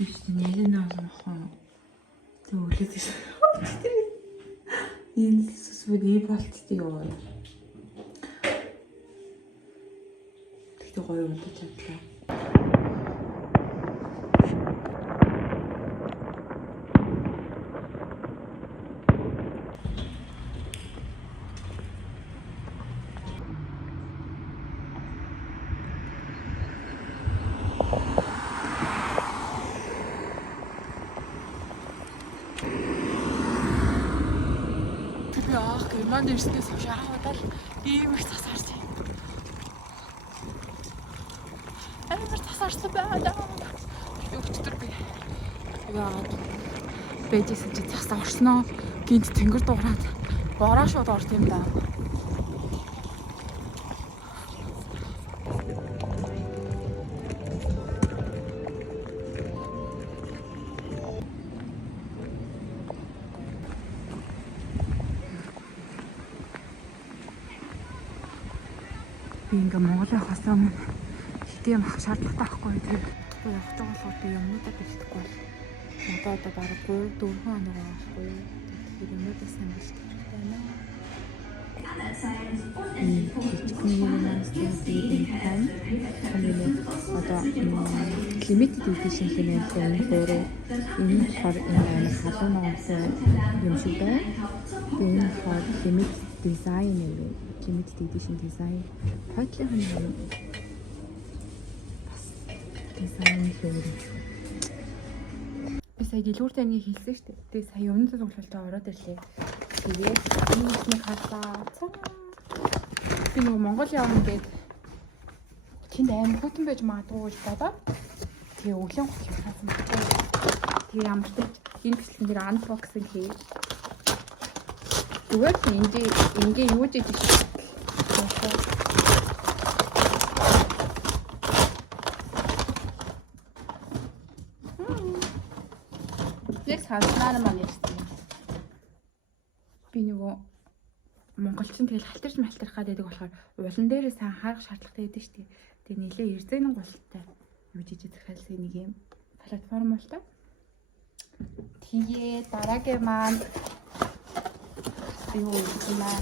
биш нэрнээ олгохон тэг үлээд биш. Энэ сүсвэд ий болтдгийг яваа. Тэгтээ гоё удаж чадлаа. Герман дэрснээс шахаадал ийм их тасаарсан. Амар тасаарсан байна. Өчтөр би. Яагаад бэжсэн чи тасаа орсноо гинт тэнгэр дуурайд бороо шууд орд юм да. Би ингээ Монголын хосоо хитээ юм ах шаардлагатай байхгүй тийм. Тэгвэл явах байгаа болохоор би юмудаа бэлтгэхгүй бол одоо бараг 3-4 хоног байхгүй. Тэгэхээр юмудаа сайн бэлтгэх байна. Одоо limited edition хэмээн өөрөө энэ болохоор энэ халуун ноосоо юм шиг байна. Энэ болохоор limited design юм. Limited edition design. Патлын юм. Бас design хийгээд. Би сая дэлгүүр таны хэлсэн шүү дээ. Тэгээ сая өмнөд тоглолтод ороод ирлээ. Тэгээд нэг харлаа. Би нөгөө Монгол явна гээд тэнд амар хөтөн байж магадгүй гэж бодоод тэгээ өглөө гот явсан байна. Тэгээ ямар ч энэ бичлэгэн дээр unboxing хийж. Зүгээр ингээ юу ч хийж яг хаалнаар маань ярьсан. Би нөгөө монголчин тэгэл халтарч малтарх гэдэг болохоор улан дээрээ сайн харах шаардлагатай байдаг шүү дээ. Тэгээ нэлээ эрзэнэн голтой юу жиж захиалсан нэг юм платформ бол та. Тэгээ дараагийн маань юу юм аа.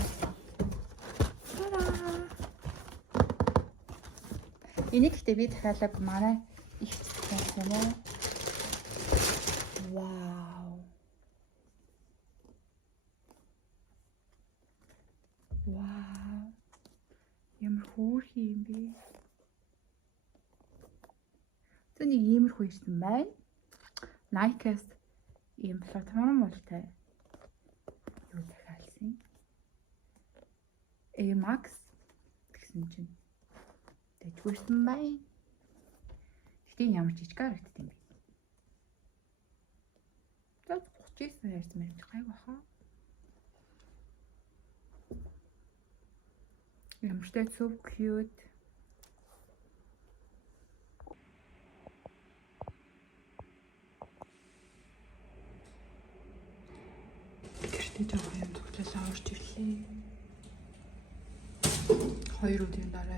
Энийг гэхдээ би дахиалаг манай их захиалсан юм. Вау. Вау. Ямар хөөрхий юм бэ? Тэнийг иймэрхүү ирсэн байна. Nike-с ийм платформ болтой. Юу захиалсан? Air Max гэсэн чинь дэжгүүрсэн байна. Гэтэ ямар ч жижиг харагддаг юм бэ? За 39 ярьсан байж гайг баха. Ямар ч so cute. Гэртээ жоо юм зүгтээс аварч ирлээ. 2 өдрийн дараа